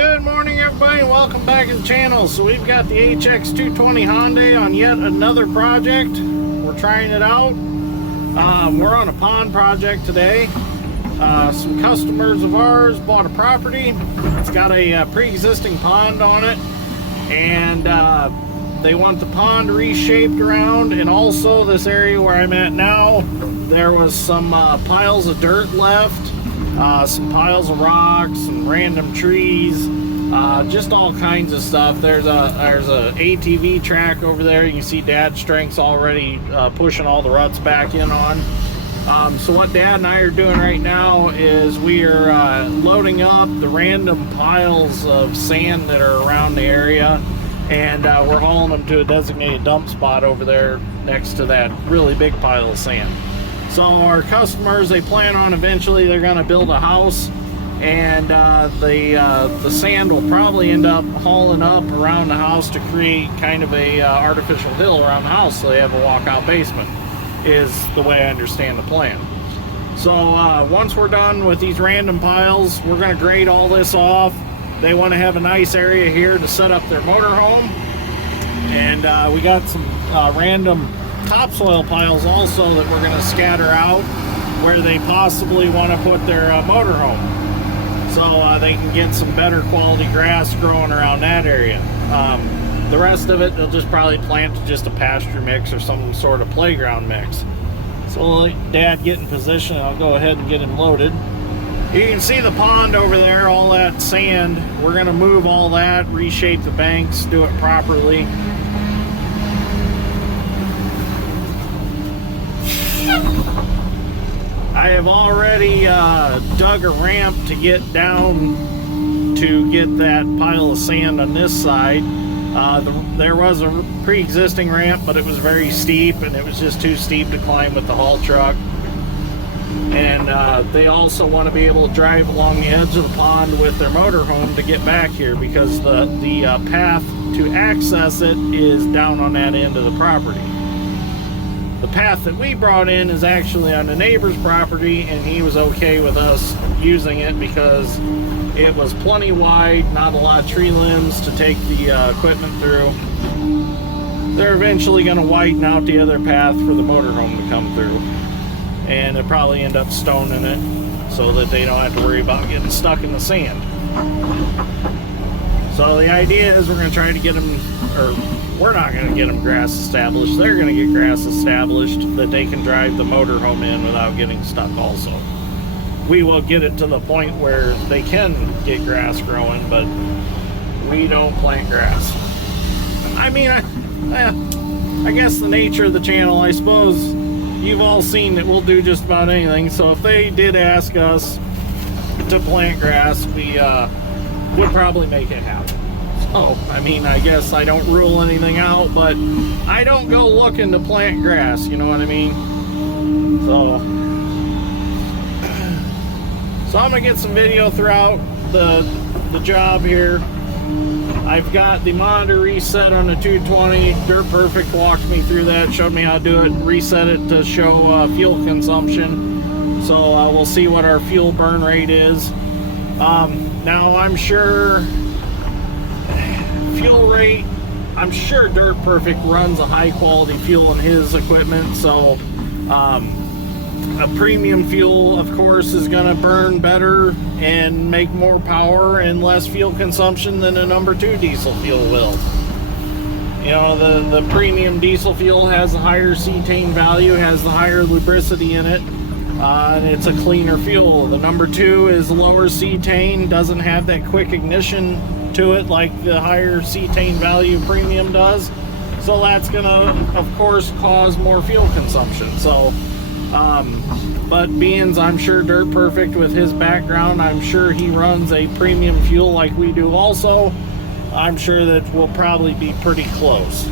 Good morning, everybody, and welcome back to the channel. So we've got the HX220 Hyundai on yet another project. We're trying it out. We're on a pond project today. Some customers of ours bought a property. It's got a pre-existing pond on it, and they want the pond reshaped around. And also this area where I'm at now, there was some piles of dirt left. Some piles of rocks and random trees, just all kinds of stuff. There's a ATV track over there. You can see Dad's strength's already pushing all the ruts back in on. So what Dad and I are doing right now is we are loading up the random piles of sand that are around the area, and we're hauling them to a designated dump spot over there next to that really big pile of sand. So our customers, they plan on eventually they're going to build a house, and the sand will probably end up hauling up around the house to create kind of a artificial hill around the house, so they have a walkout basement, is the way I understand the plan. So once we're done with these random piles, we're going to grade all this off. They want to have a nice area here to set up their motorhome, and we got some random topsoil piles also that we're going to scatter out where they possibly want to put their motorhome, so they can get some better quality grass growing around that area. The rest of it, they'll just probably plant just a pasture mix or some sort of playground mix. So we'll let Dad get in position. I'll go ahead and get him loaded. You can see the pond over there, all that sand. We're going to move all that, reshape the banks, do it properly. I have already dug a ramp to get down to get that pile of sand on this side. There was a pre-existing ramp, but it was very steep, and it was just too steep to climb with the haul truck. And they also want to be able to drive along the edge of the pond with their motorhome to get back here, because the path to access it is down on that end of the property. The path that we brought in is actually on the neighbor's property, and he was okay with us using it because it was plenty wide, not a lot of tree limbs to take the equipment through. They're eventually going to widen out the other path for the motorhome to come through, and they'll probably end up stoning it so that they don't have to worry about getting stuck in the sand. So the idea is we're going to try to get them, or we're not going to get them grass established. They're going to get grass established that they can drive the motorhome in without getting stuck also. We will get it to the point where they can get grass growing, but we don't plant grass. I mean, I guess the nature of the channel, I suppose you've all seen that we'll do just about anything. So if they did ask us to plant grass, we would probably make it happen. Oh, I mean, I guess I don't rule anything out, but I don't go looking to plant grass, you know what I mean? So I'm gonna get some video throughout the job here. I've got the monitor reset on the 220. Dirt Perfect walked me through that, showed me how to do it, reset it to show fuel consumption. So we'll see what our fuel burn rate is. Now I'm sure fuel rate, I'm sure Dirt Perfect runs a high quality fuel in his equipment, so a premium fuel of course is going to burn better and make more power and less fuel consumption than a number 2 diesel fuel will. You know, the premium diesel fuel has a higher cetane value, has the higher lubricity in it, and it's a cleaner fuel. The number 2 is lower cetane, doesn't have that quick ignition to it like the higher cetane value premium does, so that's gonna of course cause more fuel consumption. So but being I'm sure Dirt Perfect with his background, I'm sure he runs a premium fuel like we do also. I'm sure that we'll probably be pretty close.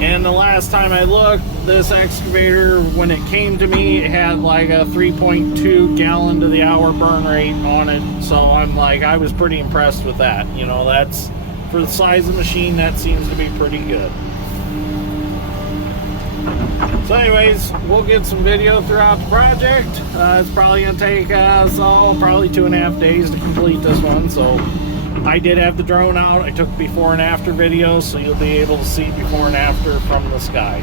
And the last time I looked, this excavator, when it came to me, it had like a 3.2 gallon to the hour burn rate on it. So I'm like, I was pretty impressed with that. You know, that's, for the size of the machine, that seems to be pretty good. So anyways, we'll get some video throughout the project. It's probably going to take us probably 2.5 days to complete this one. So I did have the drone out. I took before and after videos, so you'll be able to see before and after from the sky.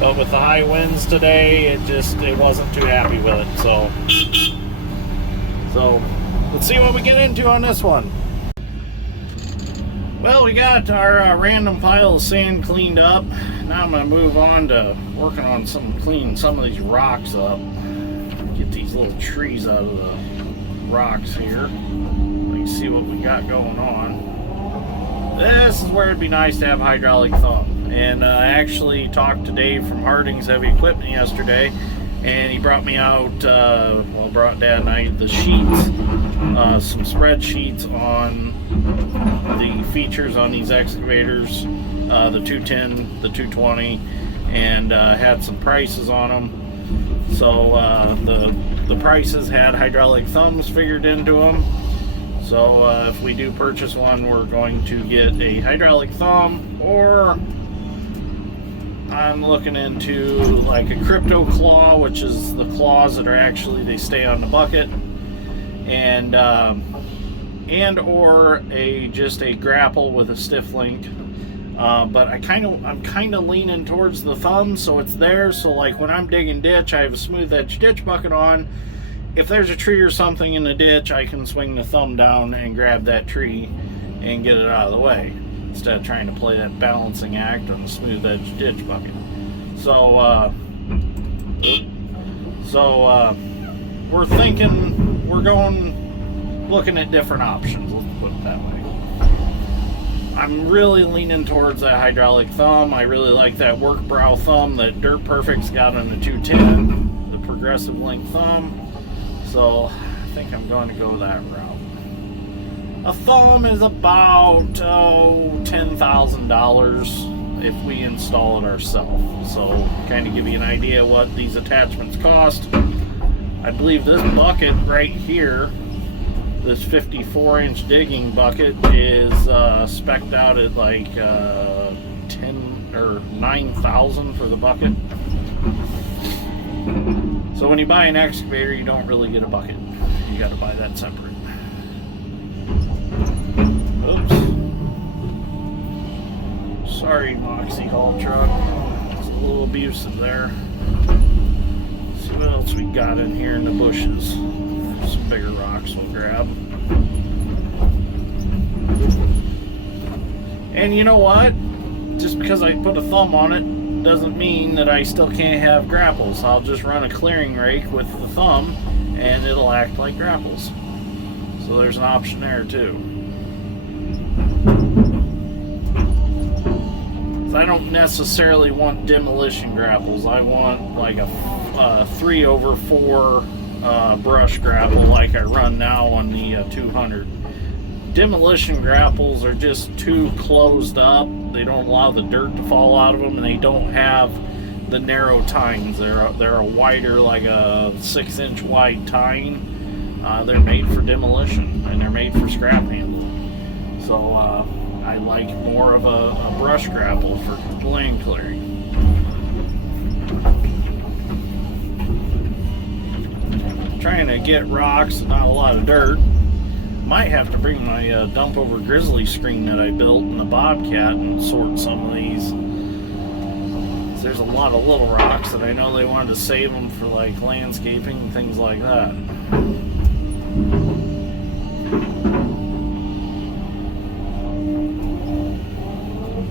But with the high winds today, it wasn't too happy with it. So let's see what we get into on this one. Well, we got our random pile of sand cleaned up. Now I'm going to move on to working on cleaning some of these rocks up. Get these little trees out of the rocks here. Let's see what we got going on. This is where it'd be nice to have a hydraulic thumb. And I actually talked to Dave from Harding's Heavy Equipment yesterday, and he brought me out, brought Dad and I the sheets, some spreadsheets on the features on these excavators, the 210, the 220, and had some prices on them. So the prices had hydraulic thumbs figured into them. So if we do purchase one, we're going to get a hydraulic thumb, or I'm looking into like a crypto claw, which is the claws that are actually, they stay on the bucket, and or just a grapple with a stiff link. But I'm kind of leaning towards the thumb, so it's there. So like when I'm digging ditch, I have a smooth edge ditch bucket on. If there's a tree or something in the ditch, I can swing the thumb down and grab that tree and get it out of the way, instead of trying to play that balancing act on the smooth edge ditch bucket. So we're thinking, looking at different options, let's put it that way. I'm really leaning towards that hydraulic thumb. I really like that work brow thumb that Dirt Perfect's got on the 210, the progressive link thumb. So I think I'm going to go that route. A thumb is about $10,000 if we install it ourselves. So kind of give you an idea what these attachments cost. I believe this bucket right here, this 54-inch digging bucket, is spec'd out at like 10 or 9,000 for the bucket. So when you buy an excavator, you don't really get a bucket. You got to buy that separate. Oops. Sorry, Moxie haul truck. It's a little abusive there. Let's see what else we got in here in the bushes. Some bigger rocks we'll grab. And you know what? Just because I put a thumb on it doesn't mean that I still can't have grapples. I'll just run a clearing rake with the thumb and it'll act like grapples. So there's an option there too. I don't necessarily want demolition grapples. I want like a 3/4 brush grapple like I run now on the 200. Demolition grapples are just too closed up. They don't allow the dirt to fall out of them, and they don't have the narrow tines. They're a wider, like a 6-inch wide tine. They're made for demolition, and they're made for scrap handling. So I like more of a brush grapple for land clearing. Trying to get rocks and not a lot of dirt. Might have to bring my dump over grizzly screen that I built in the Bobcat and sort some of these. There's a lot of little rocks that I know they wanted to save them for like landscaping and things like that.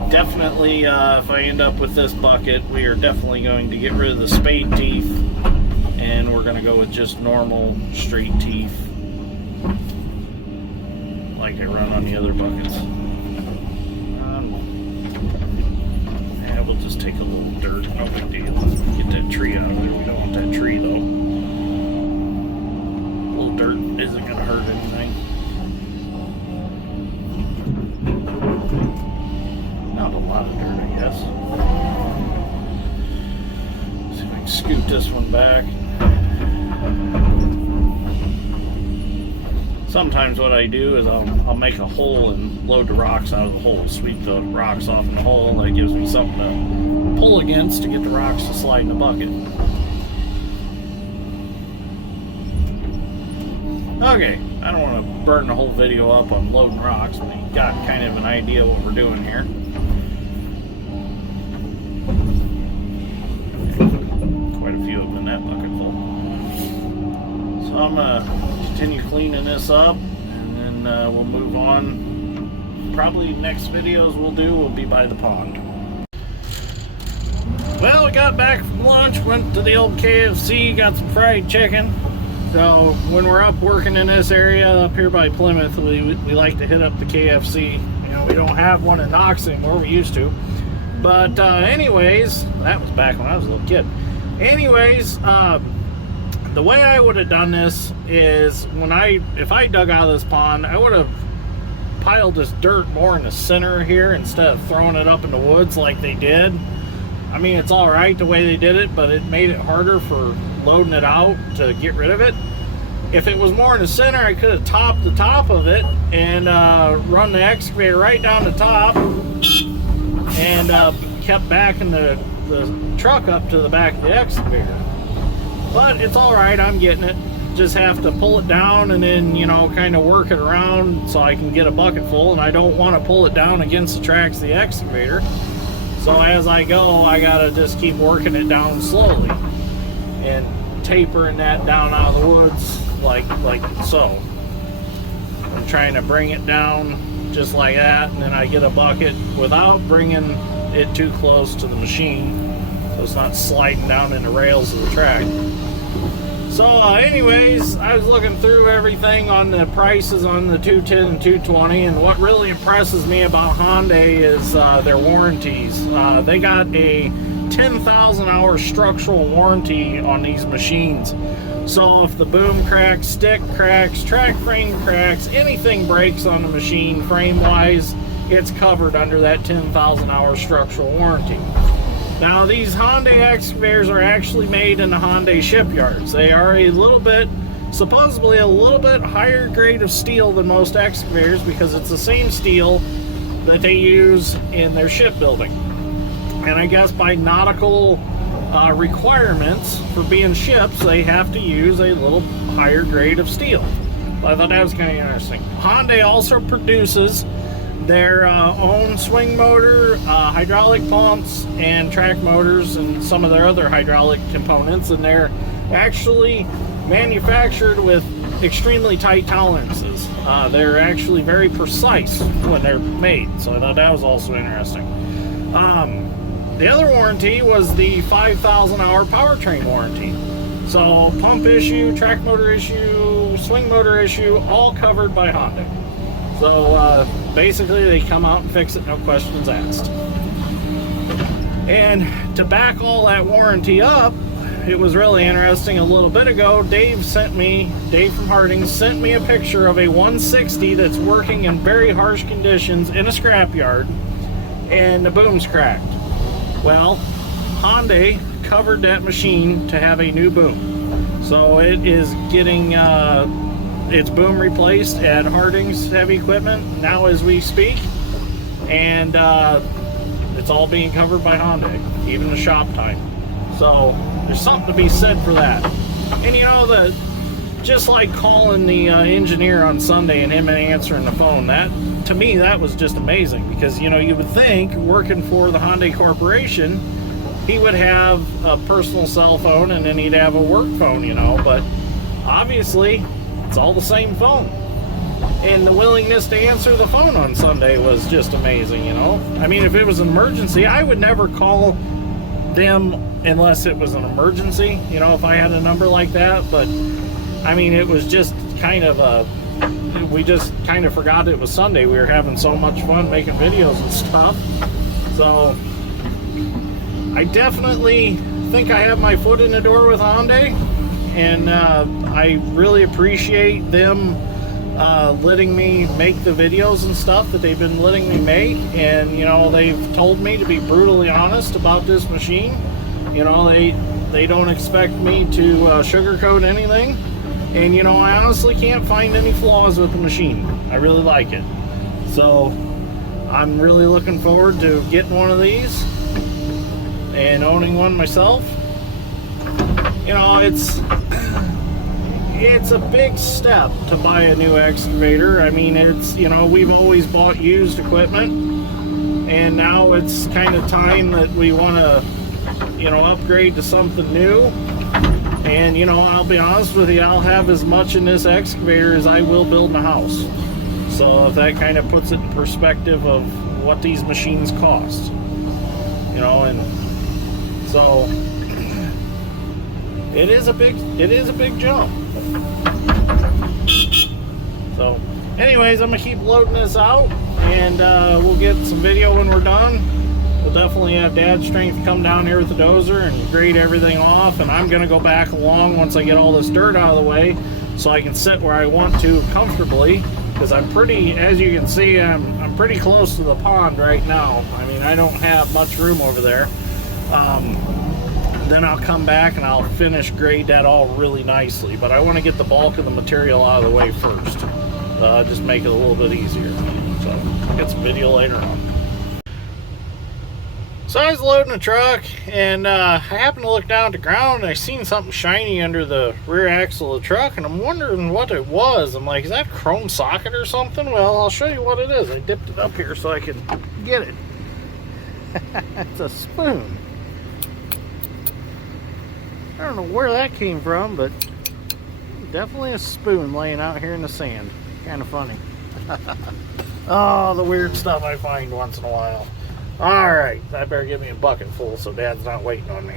Definitely, if I end up with this bucket, we are definitely going to get rid of the spade teeth, and we're going to go with just normal straight teeth like I run on the other buckets. Yeah, we'll just take a little dirt, no big deal. Get that tree out of there. We don't want that tree though. A little dirt isn't going to hurt anything. Not a lot of dirt, I guess. See if I can scoot this one back. Sometimes what I do is I'll make a hole and load the rocks out of the hole, sweep the rocks off in the hole. That gives me something to pull against to get the rocks to slide in the bucket. Okay, I don't want to burn the whole video up on loading rocks, but you got kind of an idea what we're doing here. Quite a few of them in that bucket full. So I'm going to continue cleaning this up, and then we'll move on. Probably next videos we'll do will be by the pond. Well, we got back from lunch, went to the old KFC, got some fried chicken. So when we're up working in this area up here by Plymouth, we like to hit up the KFC. You know, we don't have one in Knox anymore, we used to. But anyways, that was back when I was a little kid. Anyways, the way I would have done this is if I dug out of this pond, I would have piled this dirt more in the center here instead of throwing it up in the woods like they did. I mean, it's all right the way they did it, but it made it harder for loading it out to get rid of it. If it was more in the center, I could have topped the top of it and run the excavator right down the top and kept backing the truck up to the back of the excavator. But it's all right, I'm getting it. Just have to pull it down and then, you know, kind of work it around so I can get a bucket full, and I don't want to pull it down against the tracks of the excavator. So as I go, I gotta just keep working it down slowly and tapering that down out of the woods like so. I'm trying to bring it down just like that, and then I get a bucket without bringing it too close to the machine so it's not sliding down in the rails of the track. So anyways, I was looking through everything on the prices on the 210 and 220, and what really impresses me about Hyundai is their warranties. They got a 10,000 hour structural warranty on these machines. So if the boom cracks, stick cracks, track frame cracks, anything breaks on the machine frame wise, it's covered under that 10,000 hour structural warranty. Now these Hyundai excavators are actually made in the Hyundai shipyards. They are supposedly a little bit higher grade of steel than most excavators because it's the same steel that they use in their shipbuilding. And I guess by nautical requirements for being ships, they have to use a little higher grade of steel. But I thought that was kind of interesting. Hyundai also produces their own swing motor, hydraulic pumps, and track motors, and some of their other hydraulic components, and they're actually manufactured with extremely tight tolerances. They're actually very precise when they're made, so I thought that was also interesting. The other warranty was the 5,000 hour powertrain warranty. So pump issue, track motor issue, swing motor issue, all covered by Hyundai. So basically they come out and fix it, no questions asked. And to back all that warranty up, it was really interesting. A little bit ago, Dave from Harding sent me a picture of a 160 that's working in very harsh conditions in a scrapyard, and the boom's cracked. Well, Hyundai covered that machine to have a new boom. So it is getting its boom replaced at Harding's Heavy Equipment now as we speak, and it's all being covered by Hyundai, even the shop time. So there's something to be said for that. And you know, just like calling the engineer on Sunday and him answering the phone, that to me that was just amazing, because you know, you would think working for the Hyundai Corporation he would have a personal cell phone and then he'd have a work phone, you know, but obviously it's all the same phone. And the willingness to answer the phone on Sunday was just amazing, you know. I mean, if it was an emergency, I would never call them unless it was an emergency, you know, if I had a number like that. But I mean, it was just kind of we just kind of forgot it was Sunday. We were having so much fun making videos and stuff. So I definitely think I have my foot in the door with Hyundai, and I really appreciate them letting me make the videos and stuff that they've been letting me make. And you know, they've told me to be brutally honest about this machine. You know, they don't expect me to sugarcoat anything, and you know, I honestly can't find any flaws with the machine. I really like it, so I'm really looking forward to getting one of these and owning one myself, you know, it's a big step to buy a new excavator. I mean, it's, you know, we've always bought used equipment, and now it's kind of time that we want to, you know, upgrade to something new. And, you know, I'll be honest with you, I'll have as much in this excavator as I will build a house. So if that kind of puts it in perspective of what these machines cost, you know, and so it is a big jump. So anyways, I'm gonna keep loading this out, and we'll get some video when we're done. We'll definitely have Dad's strength come down here with the dozer and grade everything off, and I'm gonna go back along once I get all this dirt out of the way so I can sit where I want to comfortably, because I'm pretty, as you can see, I'm pretty close to the pond right now. I mean, I don't have much room over there. Then I'll come back and I'll finish grade that all really nicely, but I want to get the bulk of the material out of the way first. Just make it a little bit easier. So I'll get some video later on. So I was loading the truck, and I happened to look down at the ground, and I seen something shiny under the rear axle of the truck, and I'm wondering what it was. I'm like, is that chrome socket or something? Well, I'll show you what it is. I dipped it up here so I can get it. It's a spoon. I don't know where that came from, but definitely a spoon laying out here in the sand. Kind of funny. Oh, the weird stuff I find once in a while. Alright, I better get me a bucket full so Dad's not waiting on me.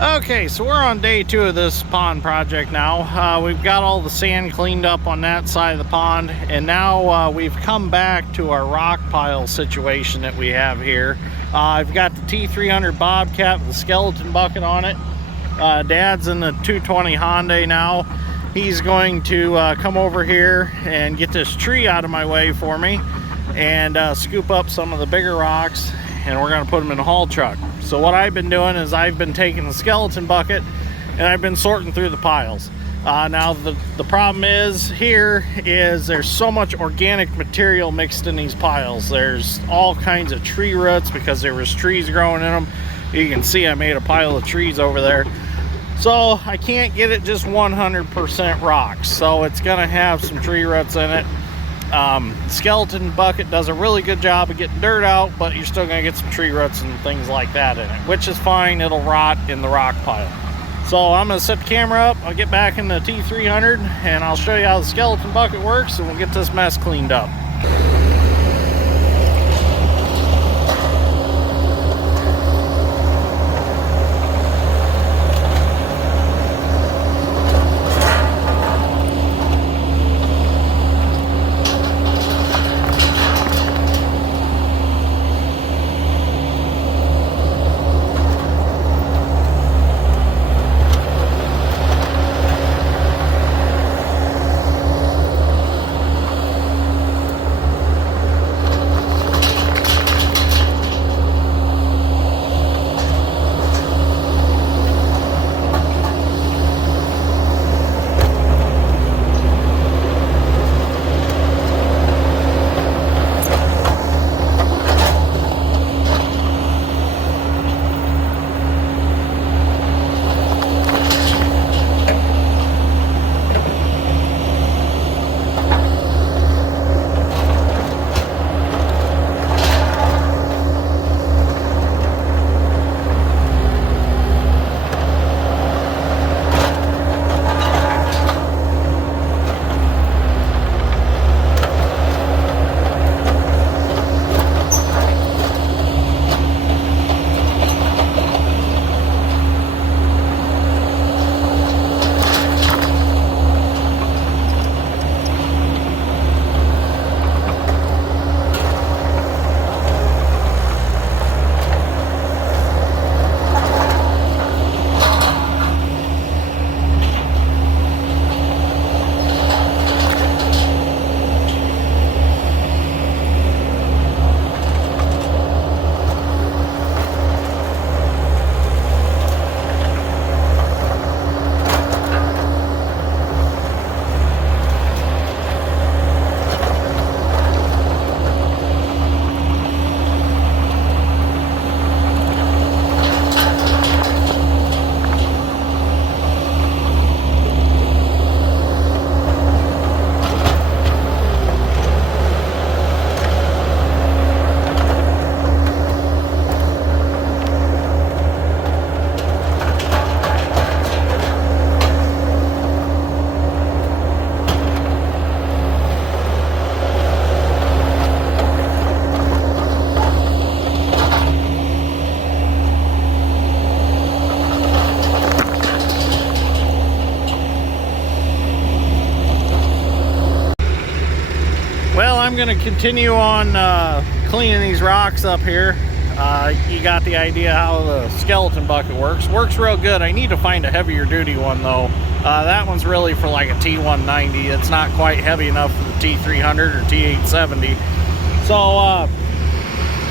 Okay, so we're on day 2 of this pond project now. We've got all the sand cleaned up on that side of the pond, and now we've come back to our rock pile situation that we have here. I've got the T300 Bobcat with a skeleton bucket on it. Dad's in the 220 Hyundai now. He's going to come over here and get this tree out of my way for me, and scoop up some of the bigger rocks, and we're going to put them in the haul truck. So what I've been doing is I've been taking the skeleton bucket and I've been sorting through the piles. Now the problem is there's so much organic material mixed in these piles. There's all kinds of tree roots because there was trees growing in them. You can see I made a pile of trees over there. So I can't get it just 100% rocks. So it's gonna have some tree roots in it. Skeleton bucket does a really good job of getting dirt out, but you're still gonna get some tree roots and things like that in it, which is fine. It'll rot in the rock pile. So I'm gonna set the camera up, I'll get back in the T300, and I'll show you how the skeleton bucket works, and we'll get this mess cleaned up. I'm going to continue on cleaning these rocks up here. You got the idea how the skeleton bucket works. Works real good. I need to find a heavier duty one though. That one's really for like a T190. It's not quite heavy enough for the T300 or T870. So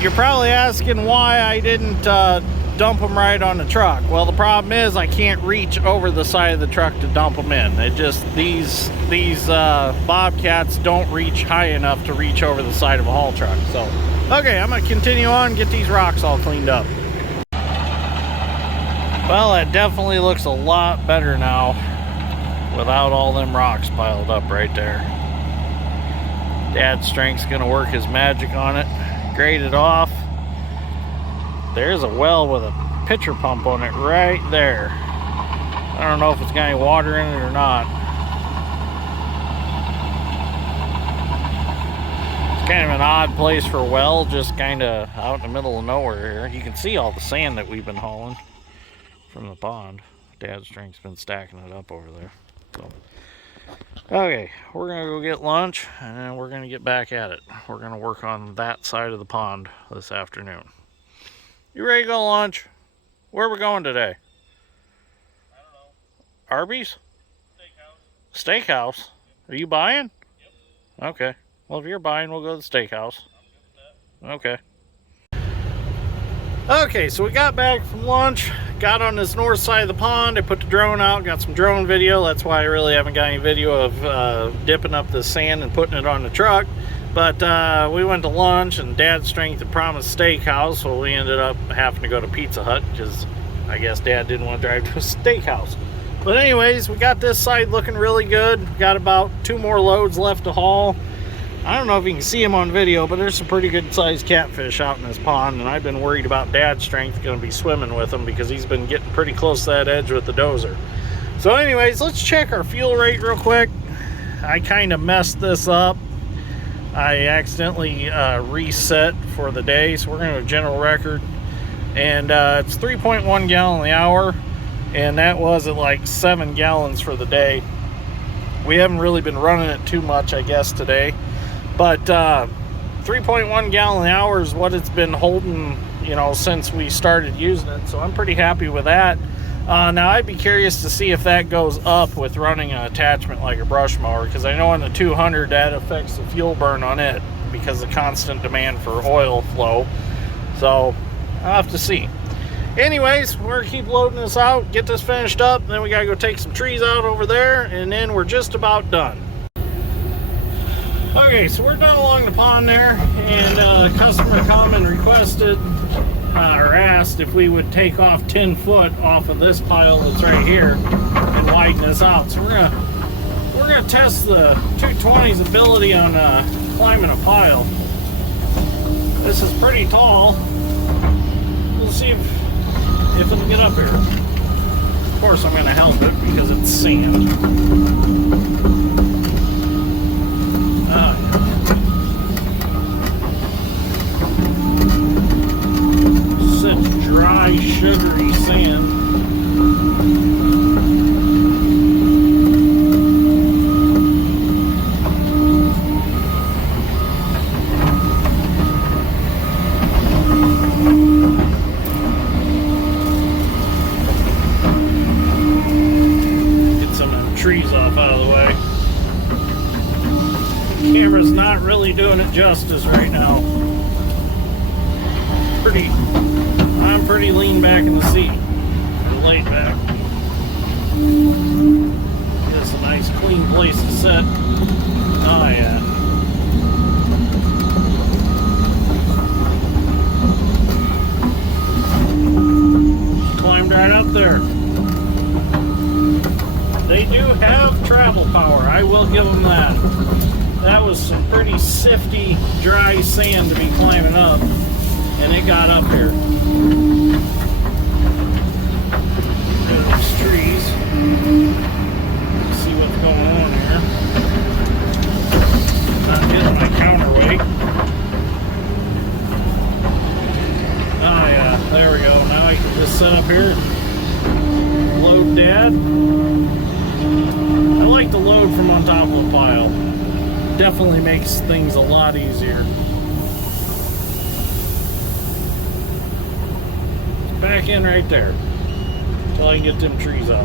you're probably asking why I didn't dump them right on the truck. Well, the problem is I can't reach over the side of the truck to dump them in. It just, these Bobcats don't reach high enough to reach over the side of a haul truck. So, okay, I'm gonna continue on, get these rocks all cleaned up. Well, that definitely looks a lot better now without all them rocks piled up right there. Dad's strength's gonna work his magic on it, grade it off. There's a well with a pitcher pump on it right there. I don't know if it's got any water in it or not. It's kind of an odd place for a well, just kind of out in the middle of nowhere here. You can see all the sand that we've been hauling from the pond. Dad's drink's been stacking it up over there. So, okay, we're gonna go get lunch and then we're gonna get back at it. We're gonna work on that side of the pond this afternoon. You ready to go to lunch? Where are we going today? I don't know. Arby's? Steakhouse. Steakhouse? Are you buying? Yep. Okay. Well, if you're buying, we'll go to the steakhouse. I'm good with that. Okay. Okay, so we got back from lunch, got on this north side of the pond. I put the drone out, got some drone video. That's why I really haven't got any video of dipping up the sand and putting it on the truck. But we went to lunch and Dad's strength had promised steakhouse, so we ended up having to go to Pizza Hut because I guess Dad didn't want to drive to a steakhouse. But anyways, we got this side looking really good. Got about 2 more loads left to haul. I don't know if you can see them on video, but there's some pretty good sized catfish out in this pond, and I've been worried about Dad's strength going to be swimming with them because he's been getting pretty close to that edge with the dozer. So anyways, let's check our fuel rate real quick. I kind of messed this up. I accidentally reset for the day, so we're going to go general record, and it's 3.1 gallon an hour, and that was at like 7 gallons for the day. We haven't really been running it too much, I guess, today, but 3.1 gallon an hour is what it's been holding, you know, since we started using it, so I'm pretty happy with that. Now I'd be curious to see if that goes up with running an attachment like a brush mower, because I know on the 200 that affects the fuel burn on it because of the constant demand for oil flow. So I'll have to see. Anyways, we're gonna keep loading this out, get this finished up, and then we gotta go take some trees out over there, and then we're just about done. Okay, so we're done along the pond there, and a customer come and requested or asked if we would take off 10 foot off of this pile that's right here and widen this out. So we're gonna test the 220's ability on climbing a pile. This is pretty tall. We'll see if it'll get up here. Of course, I'm gonna help it because it's sand. Such dry, sugary sand. Get some of the trees off out of the way. The camera's not really doing it justice right now. I'm pretty lean back in the seat, or laid back. It's a nice clean place to sit. Oh yeah. Climbed right up there. They do have travel power, I will give them that. That was some pretty sifty, dry sand to be climbing up. And it got up here. Rid of these trees. See what's going on here. Not getting my counterweight. Oh yeah, there we go. Now I can just sit up here and load Dad. I like to load from on top of a pile. definitely makes things a lot easier. Back in right there until I can get them trees out.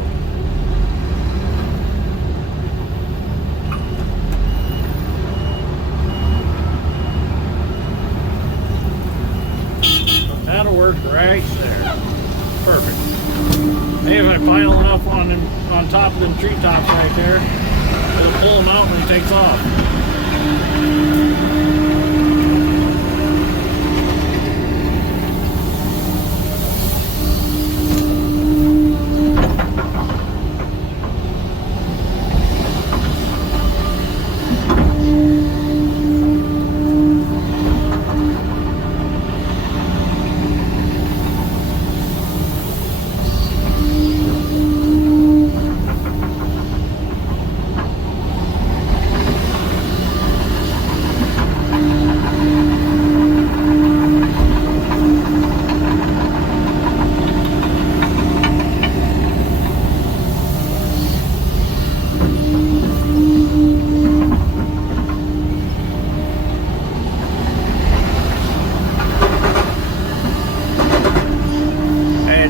That'll work right there. Perfect. Maybe if I pile it up on top of them treetops right there, it'll pull them out when he takes off.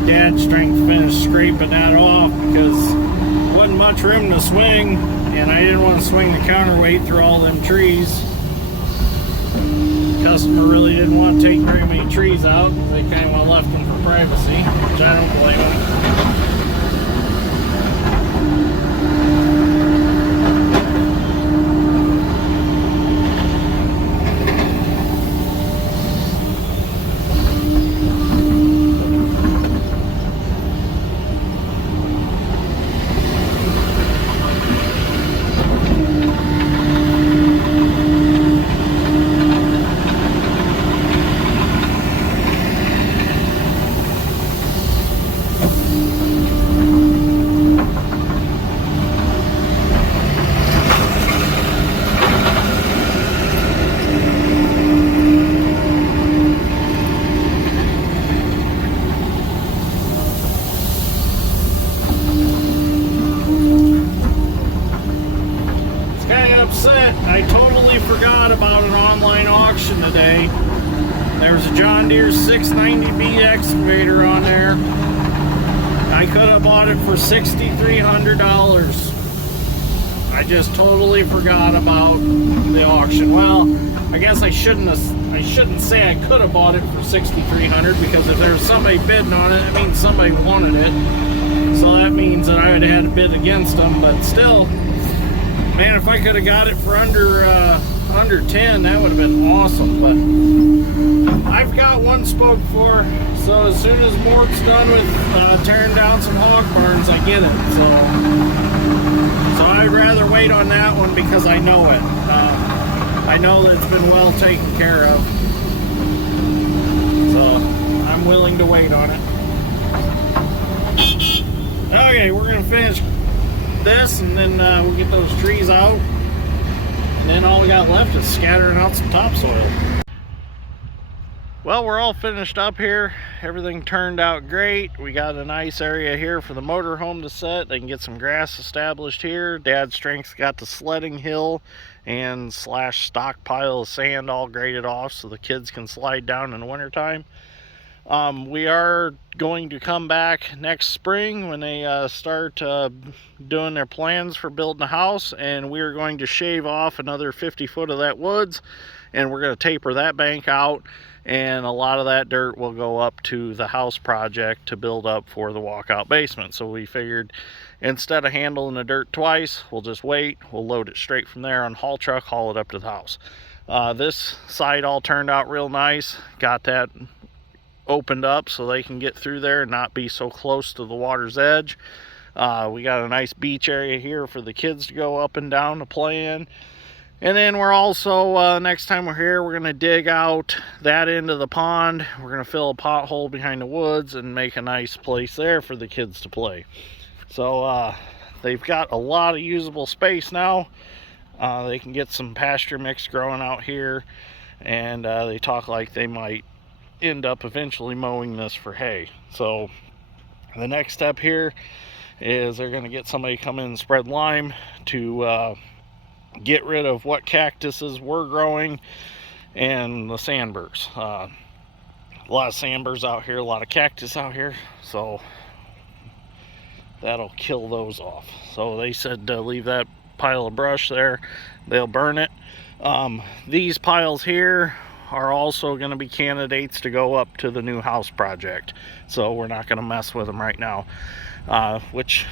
Dad's strength finish scraping that off because there wasn't much room to swing, and I didn't want to swing the counterweight through all them trees. The customer really didn't want to take very many trees out. They kind of left them for privacy, which I don't blame them. I totally forgot about an online auction today. There's a John Deere 690B excavator on there. I could have bought it for $6,300. I just totally forgot about the auction. Well, I guess I shouldn't say I could have bought it for $6,300, because if there was somebody bidding on it, it means somebody wanted it. So that means that I would have had to bid against them, but still, man, if I could have got it for under 10, that would have been awesome. But I've got one spoke for, so as soon as Mort's done with tearing down some hog barns, I get it. So I'd rather wait on that one because I know it. I know that it's been well taken care of. So I'm willing to wait on it. Okay, we're gonna finish this, and then we'll get those trees out, and then all we got left is scattering out some topsoil. Well, we're all finished up here. Everything turned out great. We got a nice area here for the motorhome to set. They can get some grass established here. Dad's strength's got the sledding hill and slash stockpile of sand all graded off so the kids can slide down in the wintertime. We are going to come back next spring when they start doing their plans for building a house, and we are going to shave off another 50 foot of that woods, and we're going to taper that bank out, and a lot of that dirt will go up to the house project to build up for the walkout basement. So we figured instead of handling the dirt twice, we'll just wait, we'll load it straight from there on haul truck, haul it up to the house. This side all turned out real nice. Got that opened up so they can get through there and not be so close to the water's edge. We got a nice beach area here for the kids to go up and down to play in. And then we're also, next time we're here, we're going to dig out that end of the pond. We're going to fill a pothole behind the woods and make a nice place there for the kids to play. So they've got a lot of usable space now. They can get some pasture mix growing out here, and they talk like they might end up eventually mowing this for hay. So the next step here is they're going to get somebody to come in and spread lime to get rid of what cactuses were growing and the sandburs. A lot of sandburs out here, a lot of cactus out here, so that'll kill those off. So they said to leave that pile of brush there, they'll burn it. These piles here are also going to be candidates to go up to the new house project, so we're not going to mess with them right now, which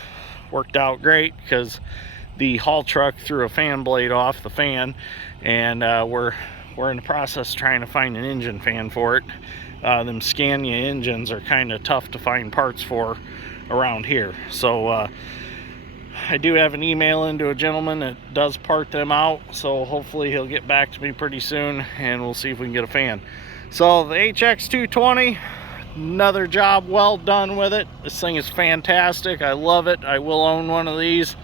worked out great because the haul truck threw a fan blade off the fan, and we're in the process of trying to find an engine fan for it. Them Scania engines are kind of tough to find parts for around here, so I do have an email into a gentleman that does part them out, so hopefully he'll get back to me pretty soon and we'll see if we can get a fan. So the HX220, another job well done with it. This thing is fantastic. I love it. I will own one of these.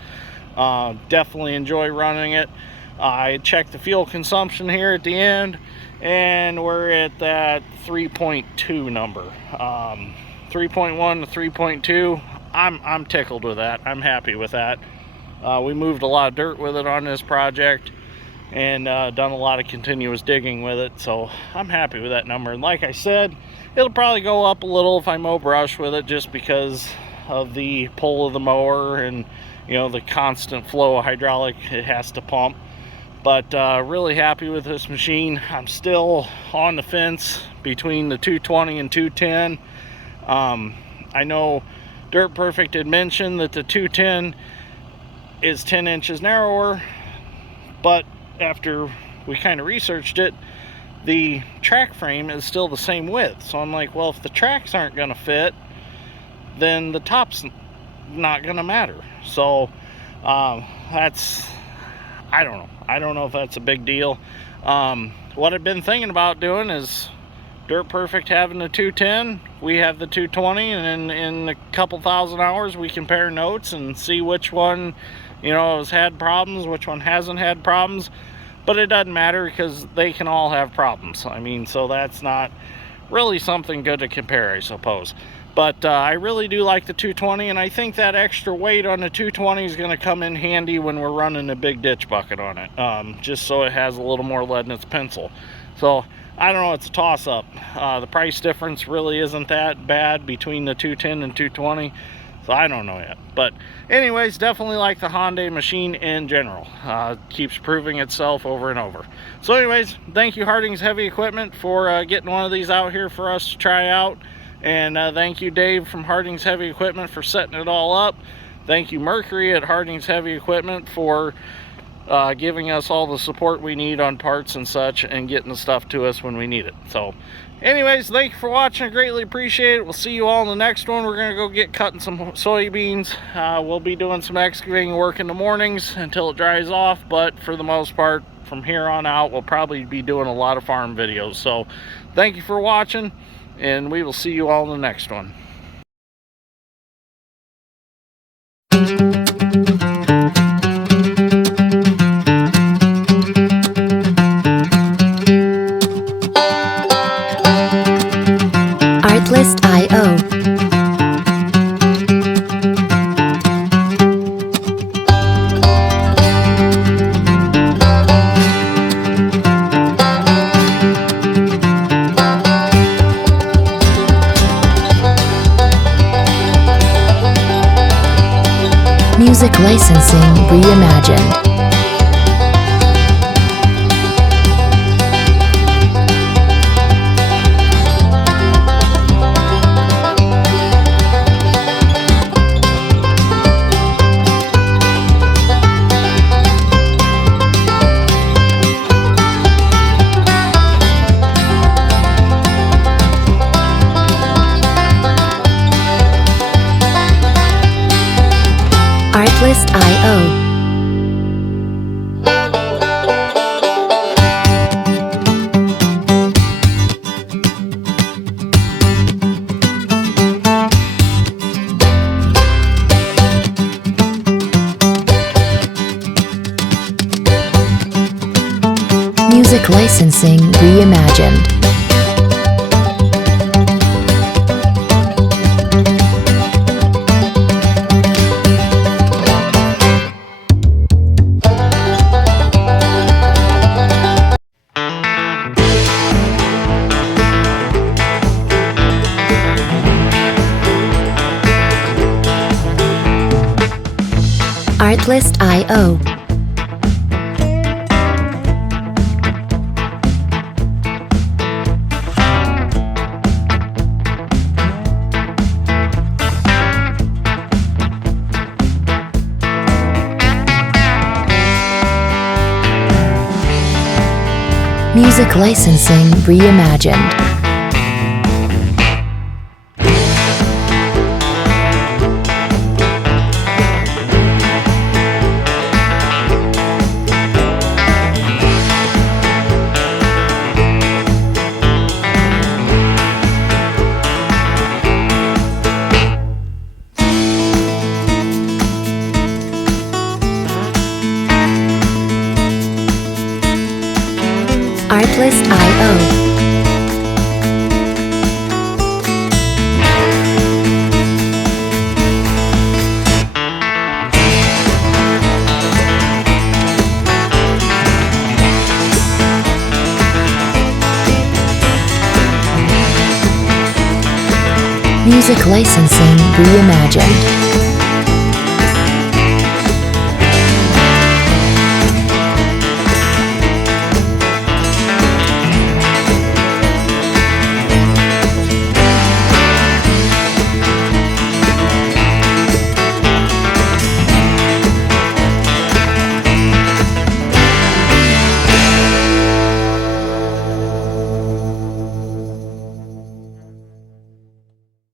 Definitely enjoy running it. I checked the fuel consumption here at the end, and we're at that 3.2 number. 3.1 to 3.2. I'm tickled with that. I'm happy with that. We moved a lot of dirt with it on this project, and done a lot of continuous digging with it, so I'm happy with that number. And like I said, it'll probably go up a little if I mow brush with it, just because of the pull of the mower and, you know, the constant flow of hydraulic it has to pump. But really happy with this machine. I'm still on the fence between the 220 and 210. I know Dirt Perfect had mentioned that the 210 is 10 inches narrower, but after we kind of researched it, the track frame is still the same width. So I'm like, well, if the tracks aren't going to fit, then the top's not going to matter. So that's, I don't know if that's a big deal. What I've been thinking about doing is Dirt Perfect having the 210, we have the 220, and in a couple thousand hours we compare notes and see which one, you know, has had problems, which one hasn't had problems. But it doesn't matter because they can all have problems. I mean, so that's not really something good to compare, I suppose. But I really do like the 220, and I think that extra weight on the 220 is going to come in handy when we're running a big ditch bucket on it, just so it has a little more lead in its pencil. So I don't know, it's a toss-up. The price difference really isn't that bad between the 210 and 220, so I don't know yet. But anyways, definitely like the Hyundai machine in general. Keeps proving itself over and over. So anyways, thank you Harding's Heavy Equipment for getting one of these out here for us to try out. And thank you Dave from Harding's Heavy Equipment for setting it all up. Thank you Mercury at Harding's Heavy Equipment for giving us all the support we need on parts and such, and getting the stuff to us when we need it. So anyways, thank you for watching. I greatly appreciate it. We'll see you all in the next one. We're going to go get cutting some soybeans. We'll be doing some excavating work in the mornings until it dries off, but for the most part, from here on out, we'll probably be doing a lot of farm videos. So thank you for watching, and we will see you all in the next one. Artlist.io. Music licensing reimagined. Artlist.io. Music licensing reimagined. Artlist.io. Music licensing reimagined. Artlist.io. Music licensing reimagined.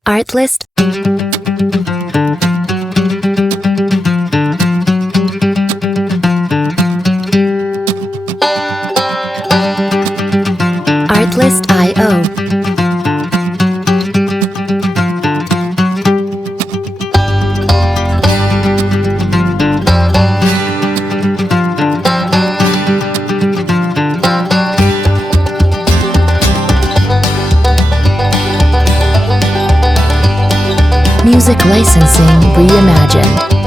Artlist. Artlist.io. Music licensing reimagined.